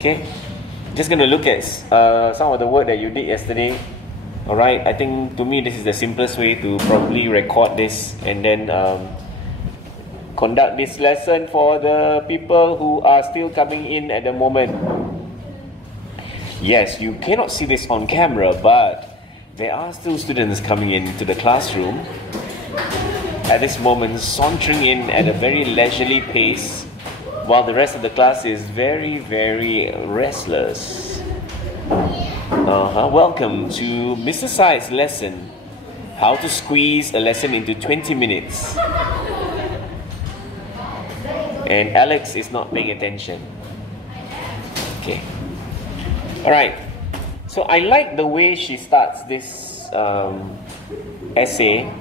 Okay, just going to look at some of the work that you did yesterday. Alright, I think to me this is the simplest way to probably record this and then conduct this lesson for the people who are still coming in at the moment. Yes, you cannot see this on camera, but there are still students coming into the classroom at this moment, sauntering in at a very leisurely pace, while the rest of the class is very, very restless. Welcome to Mr. Sai's lesson, how to squeeze a lesson into 20 minutes. And Alex is not paying attention. Okay. Alright. So I like the way she starts this essay,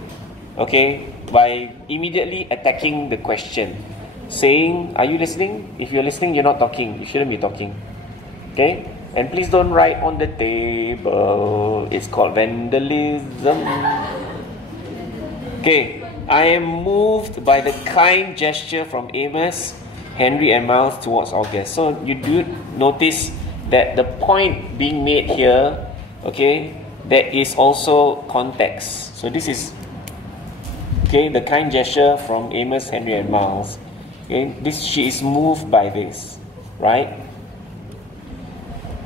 okay, by immediately attacking the question. Saying, are you listening? If you're listening, you're not talking. You shouldn't be talking. Okay? And please don't write on the table. It's called vandalism. Okay. I am moved by the kind gesture from Amos, Henry and Miles towards August. So you do notice that the point being made here, okay, there is also context. So this is, okay, the kind gesture from Amos, Henry and Miles. Okay, she is moved by this, right?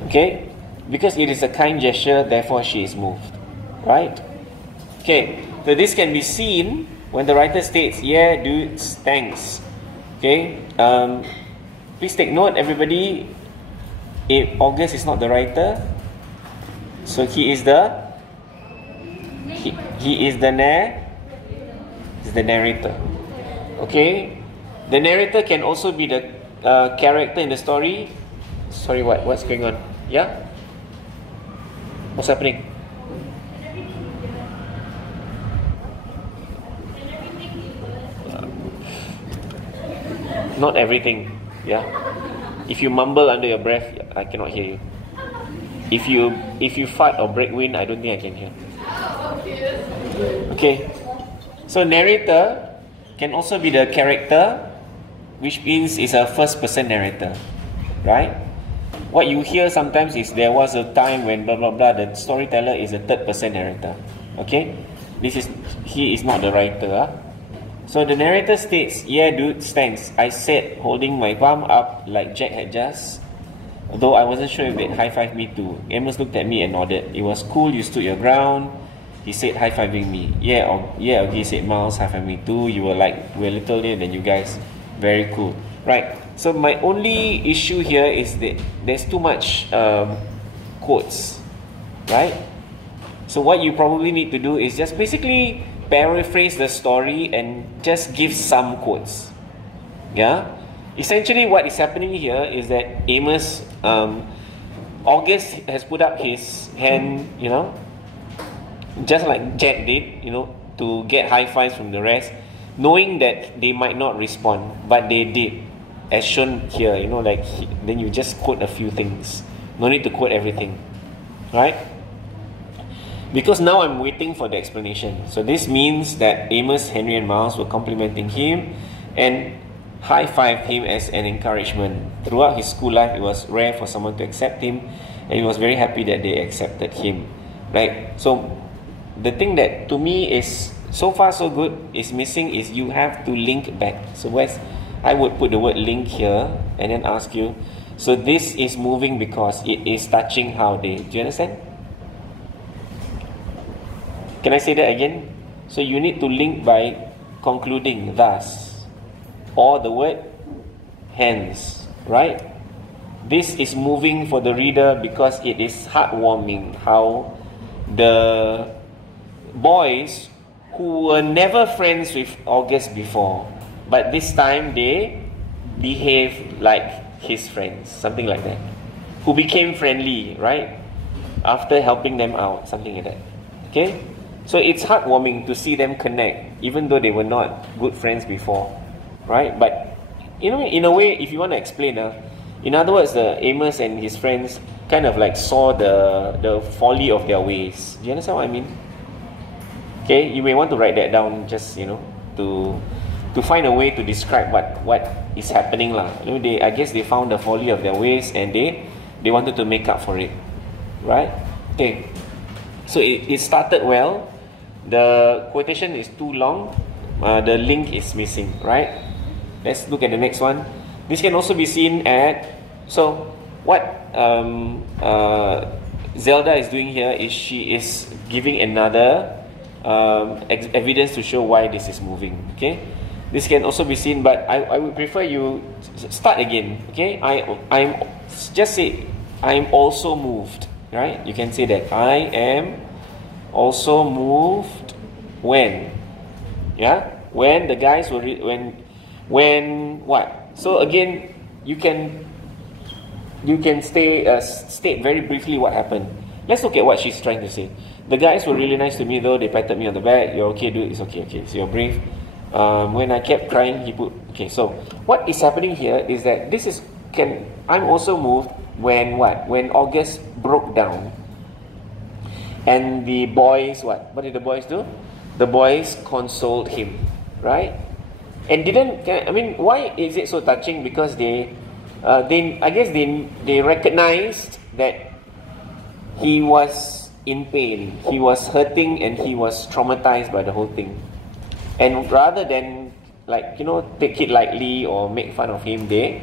Okay, because it is a kind gesture, therefore she is moved, right? Okay, so this can be seen when the writer states, yeah, dudes, thanks. Okay, please take note, everybody, if August is not the writer, so he is the narrator. Okay. The narrator can also be the character in the story. Sorry, what's going on? Yeah? What's happening? Not everything. Yeah. If you mumble under your breath, I cannot hear you. If you fart or break wind, I don't think I can hear. Okay. So narrator can also be the character, which means it's a first-person narrator, right? What you hear sometimes is there was a time when blah blah blah. The storyteller is a third-person narrator. Okay, he is not the writer. So the narrator states, "Yeah, dude, thanks." I said, holding my palm up like Jack had just. Though I wasn't sure if they'd high-five me too. Amos looked at me and nodded. It was cool. You stood your ground. He said, high-fiving me. Yeah, okay, said Miles, high-fiving me too. You were like, we're little there than you guys. Very cool. Right. So my only issue here is that there's too much quotes. Right? So what you probably need to do is just basically paraphrase the story and just give some quotes. Yeah? Essentially what is happening here is that Amos, August has put up his hand, you know, just like Jack did, you know, to get high fives from the rest, knowing that they might not respond, but they did, as shown here, you know, like, then you just quote a few things. No need to quote everything, right? Because now I'm waiting for the explanation. So this means that Amos, Henry and Miles were complimenting him and high-fived him as an encouragement. Throughout his school life, it was rare for someone to accept him, and he was very happy that they accepted him, right? So the thing that to me is so far so good is missing is you have to link back. So I would put the word link here and then ask you, so this is moving because it is touching how they, do you understand? Can I say that again? So you need to link by concluding thus, or the word hence, right? This is moving for the reader because it is heartwarming how the boys who were never friends with August before, but this time they behave like his friends, something like that, who became friendly, right, after helping them out, something like that. Okay, so it's heartwarming to see them connect, even though they were not good friends before, right? But you know, in a way, if you want to explain, in other words, Amos and his friends kind of like saw the folly of their ways. Do you understand what I mean? Okay, you may want to write that down, just, you know, to to find a way to describe what is happening lah. You know, I guess they found the folly of their ways and they wanted to make up for it, right? Okay, so it started well. The quotation is too long. The link is missing, right? Let's look at the next one. This can also be seen at, so what Zelda is doing here is she is giving another evidence to show why this is moving. Okay, this can also be seen, but I would prefer you start again. Okay, I'm just say I'm also moved, right? You can say that I am also moved when, yeah, when the guys were when what? So again, you can state very briefly what happened. Let's look at what she's trying to say. The guys were really nice to me though. They patted me on the back. You're okay, dude. It's okay. Okay, so you're brave. When I kept crying, he put. Okay, so what is happening here is that this is I'm also moved when what? When August broke down. And the boys, what? What did the boys do? The boys consoled him, right? And why is it so touching? Because I guess they recognized that he was in pain, he was hurting, and he was traumatized by the whole thing. And rather than take it lightly or make fun of him, they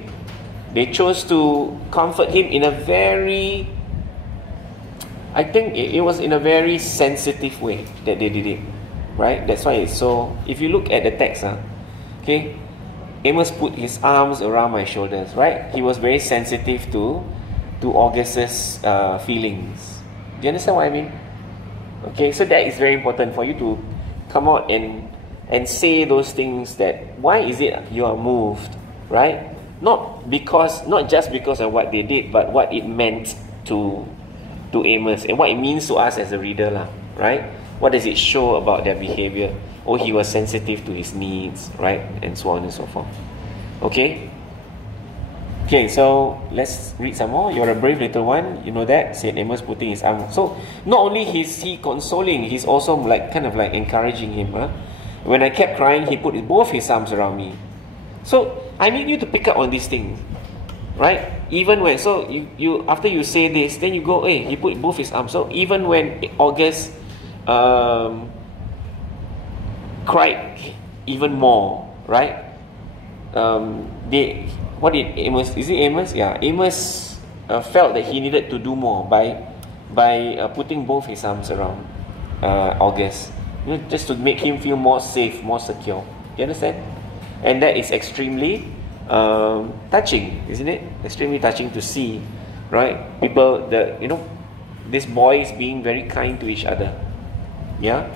chose to comfort him in a very, I think it was in a very sensitive way that they did it, right? That's why it's so. If you look at the text, okay, Amos put his arms around my shoulders, right? He was very sensitive to August's feelings. Do you understand what I mean? Okay, so that is very important for you to come out and say those things. That why is it you are moved, right? Not just because of what they did, but what it meant to Amos and what it means to us as a reader, right? What does it show about their behavior? Oh, he was sensitive to his needs, right? And so on and so forth. Okay? Okay, so let's read some more. You're a brave little one, you know that, said Amos, putting his arm. So not only is he consoling, he's also kind of encouraging him. When I kept crying, he put both his arms around me. So I need you to pick up on these things, right? Even when, so you after you say this, then you go, hey, he put both his arms. So even when August cried even more, right? What did Amos? Is it Amos? Yeah, Amos felt that he needed to do more by putting both his arms around August, just to make him feel more safe, more secure. You understand? And that is extremely touching, isn't it? Extremely touching to see, right? People, these boys being very kind to each other. Yeah.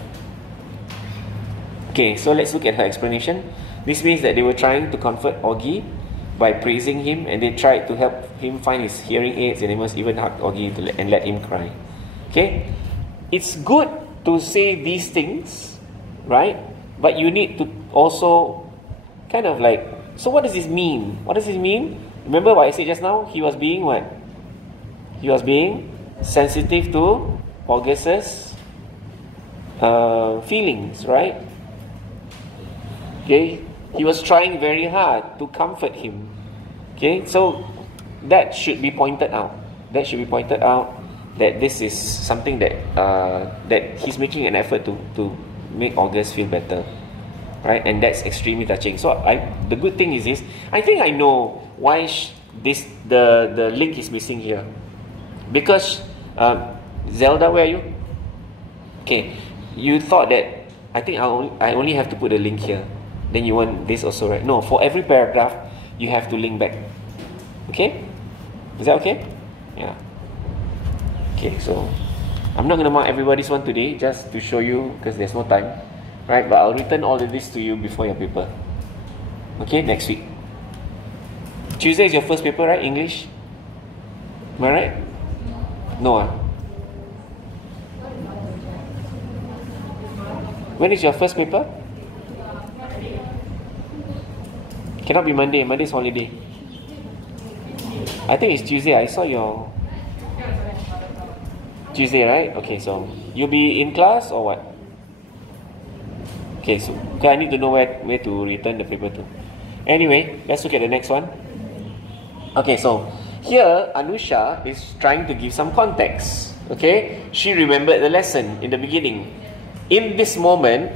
Okay, so let's look at her explanation. This means that they were trying to comfort Augie by praising him, and they tried to help him find his hearing aids, and they must even hug Augie and let him cry. Okay, it's good to say these things, right? But you need to also kind of so what does this mean? What does this mean? Remember what I said just now? He was being what? He was being sensitive to August's feelings, right? Okay, he was trying very hard to comfort him. Okay, so that should be pointed out. That should be pointed out that this is something that that he's making an effort to make August feel better, right? And that's extremely touching. So the good thing is this. I think I know why the link is missing here, because Zelda, where are you? Okay, you thought that I think I only have to put a link here. Then you want this also, right? No, for every paragraph you have to link back. Okay? Is that okay? Yeah. Okay, so I'm not going to mark everybody's one today just to show you because there's no time, right? But I'll return all of this to you before your paper. Okay, next week. Tuesday is your first paper, right? English? Am I right? No. When is your first paper? Cannot be Monday. Monday's holiday. I think it's Tuesday. I saw your Tuesday, right? Okay, so you'll be in class or what? Okay, so I need to know where to return the paper to. Anyway, let's look at the next one. Okay, so here Anusha is trying to give some context. Okay, she remembered the lesson in the beginning. In this moment,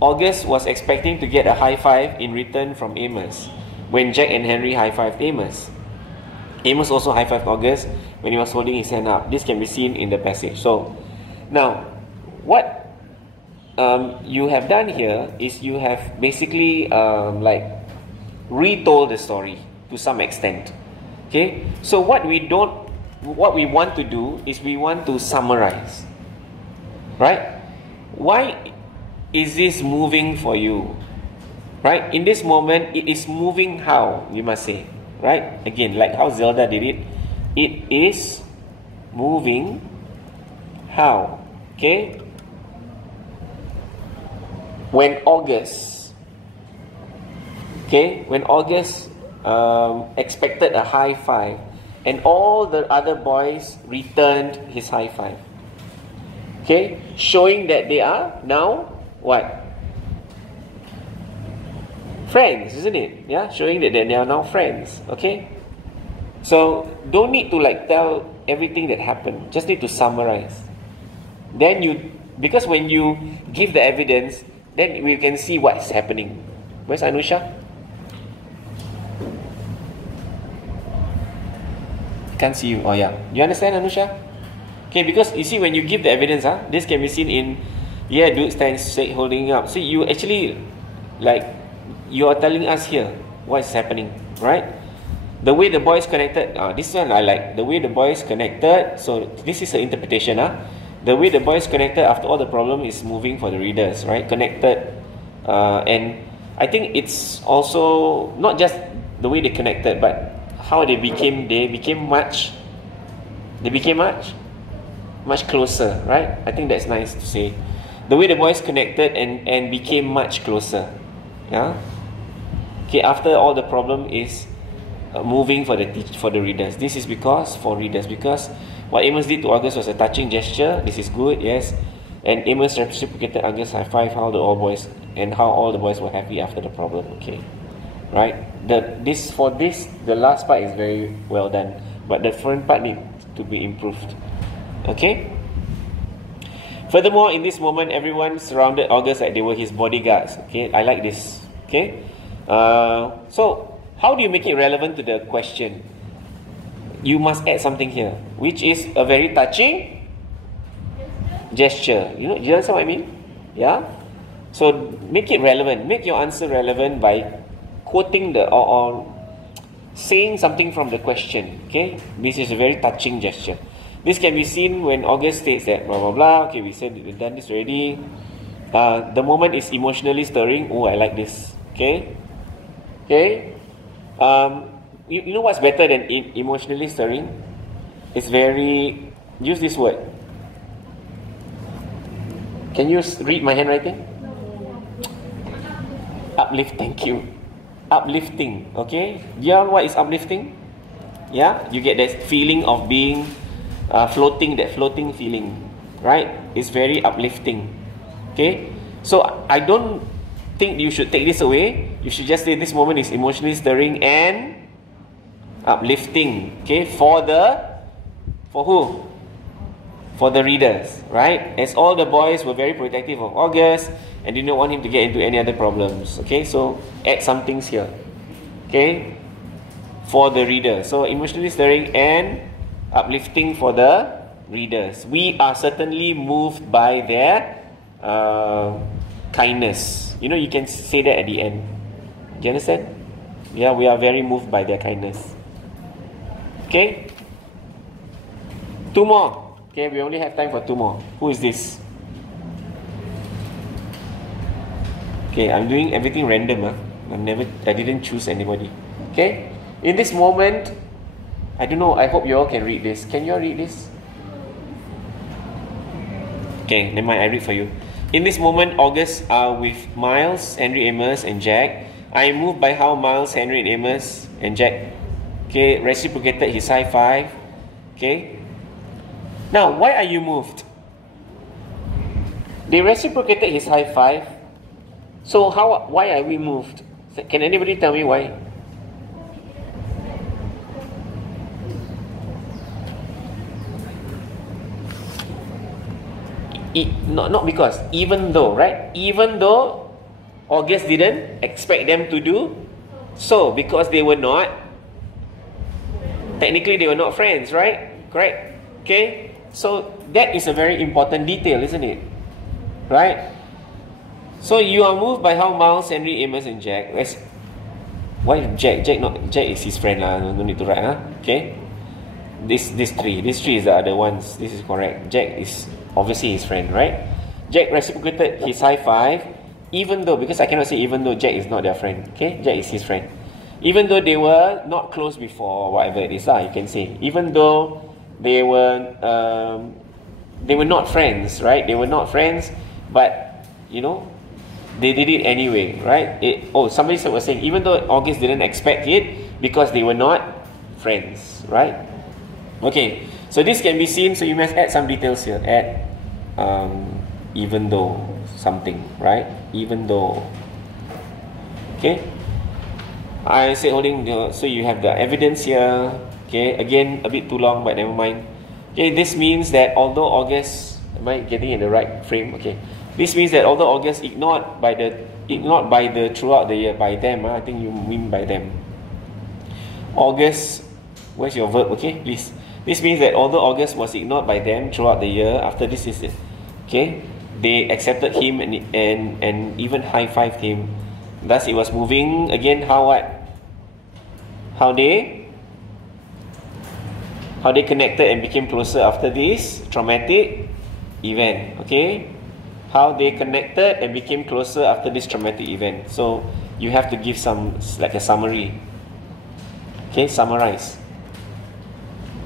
August was expecting to get a high five in return from Amos when Jack and Henry high-fived Amos. Amos also high-fived August when he was holding his hand up. This can be seen in the passage. So, now, what you have done here is you have basically like retold the story to some extent. Okay, so what we want to do is we want to summarize, right? Why is this moving for you? Right? In this moment, it is moving how? You must say, right? Again, like how Zelda did it. It is moving how? Okay? When August expected a high five, and all the other boys returned his high five. Okay, showing that they are now what? Friends, isn't it? Yeah, showing that they are now friends. Okay, so don't need to like tell everything that happened. Just need to summarize. Then because when you give the evidence, then we can see what's happening. Where's Anusha? Can't see you. Oh yeah. You understand, Anusha? Okay, because you see when you give the evidence, this can be seen in dude stands straight holding up. So you actually you are telling us here what is happening, right? The way the boys connected, this one I like. The way the boys connected, so this is an interpretation. The way the boys connected after all the problem is moving for the readers, right? Connected. And I think it's also not just the way they connected, but how they became much closer, right? I think that's nice to say. The way the boys connected and became much closer. Yeah. Okay, after all the problem is moving for the readers. This is because what Amos did to August was a touching gesture. This is good, yes. And Amos reciprocated August's high five, how all the boys were happy after the problem. Okay. Right? The last part is very well done, but the front part needs to be improved. Okay? Furthermore, in this moment, everyone surrounded August like they were his bodyguards. Okay? I like this. Okay? So, how do you make it relevant to the question? You must add something here, which is a very touching gesture. Do you understand what I mean? Yeah? So, make it relevant. Make your answer relevant by quoting or saying something from the question. Okay, this is a very touching gesture. This can be seen when August states that blah blah blah. Okay, we've done this already. The moment is emotionally stirring. Oh, I like this. Okay. You know what's better than emotionally stirring? It's very. Use this word. Can you read my handwriting? Uplift. Thank you. Uplifting, okay? Do you know what is uplifting? Yeah, you get that feeling of being floating, that floating feeling, right? It's very uplifting. Okay, so I don't think you should take this away. You should just say this moment is emotionally stirring and uplifting. Okay, for who? For the readers, right? As all the boys were very protective of August and did not want him to get into any other problems. Okay, so add some things here. Okay, for the reader. So emotionally stirring and uplifting for the readers. We are certainly moved by their kindness. You can say that at the end. Do you understand? Yeah, we are very moved by their kindness. Okay, 2 more. Okay, we only have time for 2 more. Who is this? Okay, I'm doing everything random. I didn't choose anybody. Okay, in this moment, I don't know. I hope you all can read this. Can you all read this? Okay, never mind. I read for you. In this moment, August are with Miles, Henry, Amos, and Jack. I am moved by how Miles, Henry, and Amos and Jack, reciprocated his high five. Okay. Now, why are you moved? They reciprocated his high five So why are we moved? Can anybody tell me why? Not because, even though, right? Even though August didn't expect them to do so, because they were not, technically they were not friends, right? Correct? Okay? So that is a very important detail, isn't it? Right? So you are moved by how Miles, Henry, Amos and Jack, why Jack? Jack is his friend lah, no need to write, huh? Okay? These three is the other ones. This is correct. Jack is obviously his friend, right? Jack reciprocated his high five, even though, because I cannot say even though Jack is not their friend. Okay, Jack is his friend. Even though they were not close before, whatever it is, you can say. Even though they were not friends, right? They were not friends, but you know, they did it anyway, right? Somebody was saying, even though August didn't expect it, because they were not friends, right? Okay, so this can be seen, so you must add some details here. Add even though something, right? Even though. Okay, I said holding so you have the evidence here. Okay, again a bit too long, but never mind. Okay, this means that although August, am I getting in the right frame? Okay, this means that although August ignored by the throughout the year, by them, I think you mean by them. August, where's your verb? Okay, please. This means that although August was ignored by them throughout the year, after this is it, okay, they accepted him and even high-fived him. Thus it was moving. Again, how they connected and became closer after this traumatic event. Okay, how they connected and became closer after this traumatic event. So you have to give some, like a summary. Okay, summarize.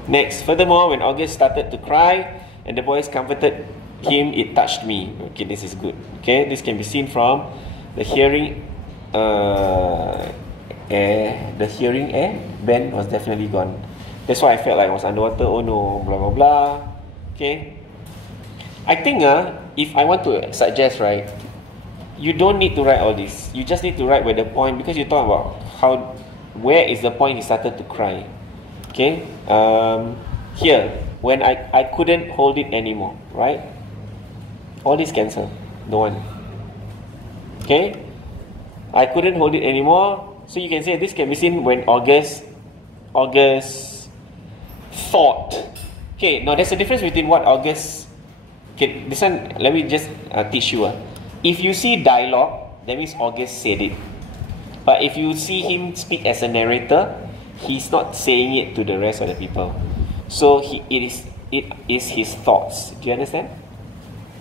Next, furthermore, when August started to cry and the boys comforted him, it touched me. Okay, this is good. Okay, this can be seen from the hearing. The hearing band was definitely gone. That's why I felt like I was underwater. Oh no, blah blah blah. Okay, I think if I want to suggest, right, you don't need to write all this. You just need to write where the point, because you talk about where is the point he started to cry. Okay, here, when I couldn't hold it anymore, right? All this cancel, no one. Okay, I couldn't hold it anymore. So you can say this can be seen when August thought. Okay, now there's a difference between what August. Okay, this one, let me just teach you. If you see dialogue, that means August said it. But if you see him speak as a narrator, he's not saying it to the rest of the people. So it is his thoughts. Do you understand?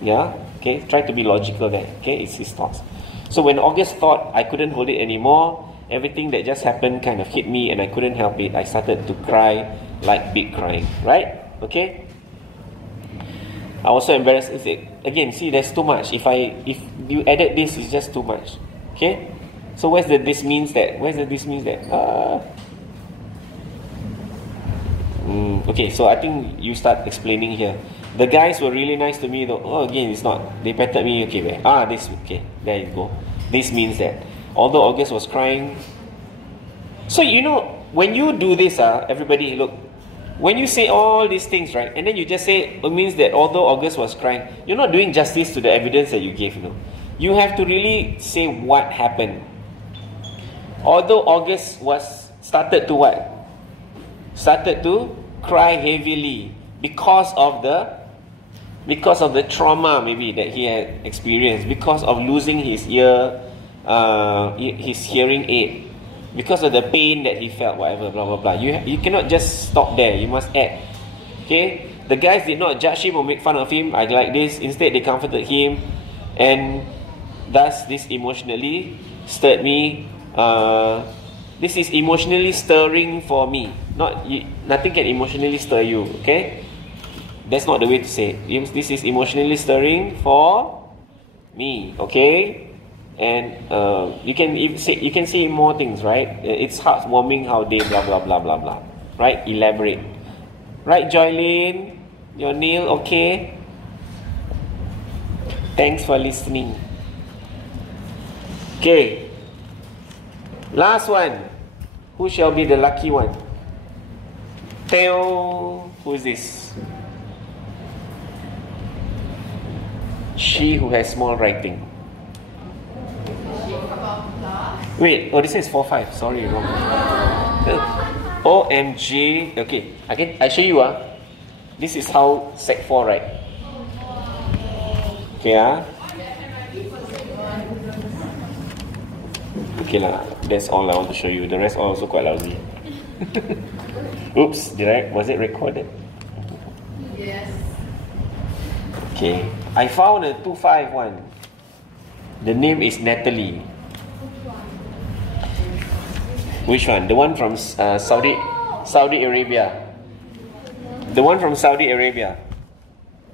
Yeah? Okay, try to be logical there. Okay, it's his thoughts. So when August thought I couldn't hold it anymore, everything that just happened kind of hit me and I couldn't help it. I started to cry, like big crying. Right? Okay? I was so embarrassed. Again, see, there's too much. If you added this, it's just too much. Okay? So where's the this means that? Okay, so I think you start explaining here. The guys were really nice to me though. Oh, again, it's not. They petted me. Okay, this. Okay, there you go. This means that although August was crying. So you know, when you do this, everybody look. When you say all these things, right, and then you just say it means that although August was crying, you're not doing justice to the evidence that you gave. You know, you have to really say what happened. Although August started to what? Started to cry heavily because of the trauma maybe that he had experienced, because of losing his his hearing aid, because of the pain that he felt, whatever, blah blah blah. You cannot just stop there. You must add. Okay, the guys did not judge him or make fun of him. I like this. Instead, they comforted him, and thus this emotionally stirred me. This is emotionally stirring for me. Nothing can emotionally stir you. Okay, that's not the way to say it. This is emotionally stirring for me. Okay, and you can say more things, right? It's heartwarming how they blah blah blah blah blah. Right? Elaborate. Right, Joylene? Your nail okay? Thanks for listening. Okay. Last one. Who shall be the lucky one? Theo. Who is this? She who has small writing. Wait, oh, this is 4-5. Sorry, wrong. OMG. Okay, I show you. This is how Sec 4 write. Okay, Okay lah, that's all I want to show you. The rest all also quite lousy. Oops, was it recorded? Yes. Okay, I found a 251. The name is Natalie. Which one? The one from Saudi Arabia. The one from Saudi Arabia.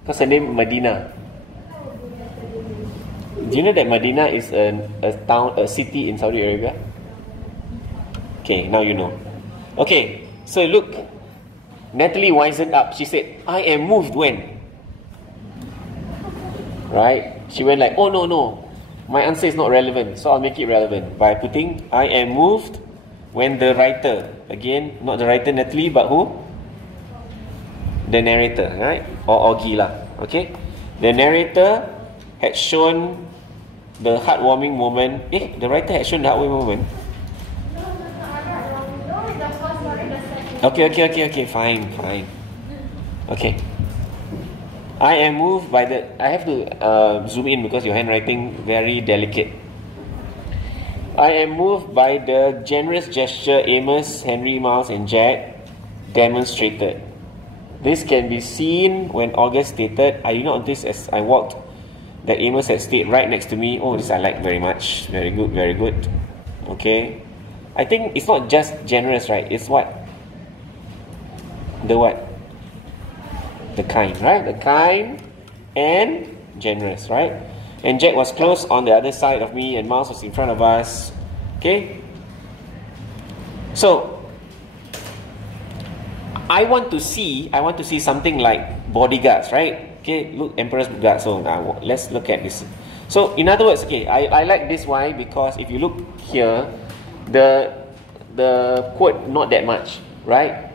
What's her name? Medina. Do you know that Medina is a city in Saudi Arabia? Okay, now you know. Okay, so look. Natalie wisened up. She said, I am moved when? Right? She went like, oh no. My answer is not relevant, so I'll make it relevant by putting, I am moved when the writer, again, not the writer Natalie, but who? The narrator, right? Or Augie lah, okay? The narrator had shown the heartwarming moment. The writer had shown the heartwarming moment. Okay, fine. Okay. I am moved by the... I have to zoom in because your handwriting very delicate. I am moved by the generous gesture Amos, Henry, Miles and Jack demonstrated. This can be seen when August stated, I did not notice as I walked that Amos had stayed right next to me. Oh, this I like very much. Very good. Okay. I think it's not just generous, right? It's what? The what? The kind, right? The kind and generous, right? And Jack was close on the other side of me and Miles was in front of us. Okay? So, I want to see something like bodyguards, right? Okay, look, Emperor's Guard. So now let's look at this. So in other words, okay, I like this. Why? Because if you look here, the quote not that much, right?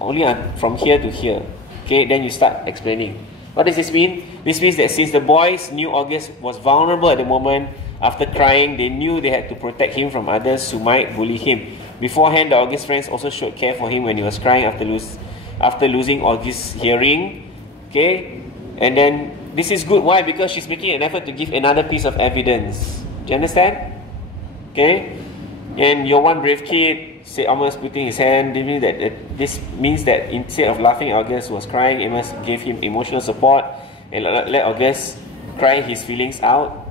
Only from here to here. Okay, then you start explaining. What does this mean? This means that since the boys knew August was vulnerable at the moment, after crying, they knew they had to protect him from others who might bully him. Beforehand, the August friends also showed care for him when he was crying after losing August's hearing. Okay, and then this is good. Why? Because she's making an effort to give another piece of evidence. Do you understand? Okay, and your one brave kid said Amos putting his hand. This means that instead of laughing, August was crying. Amos gave him emotional support and let August cry his feelings out.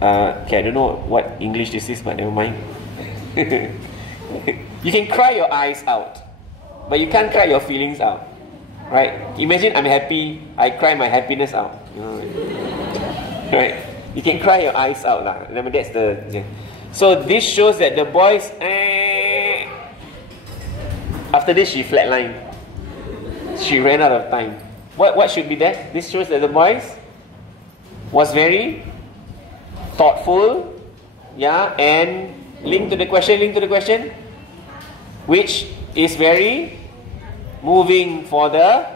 Okay, I don't know what English this is, but never mind. You can cry your eyes out, but you can't cry your feelings out, right? Imagine I'm happy, I cry my happiness out. Right? You can cry your eyes out lah. Remember, that's the. So this shows that the boys. After this, she flatlined. She ran out of time. What should be there? This shows that the boys was very thoughtful, yeah, and linked to the question, which is very moving for the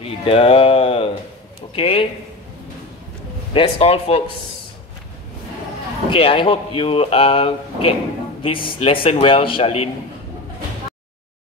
reader. Okay, that's all, folks. Okay, I hope you get this lesson well, Charlene.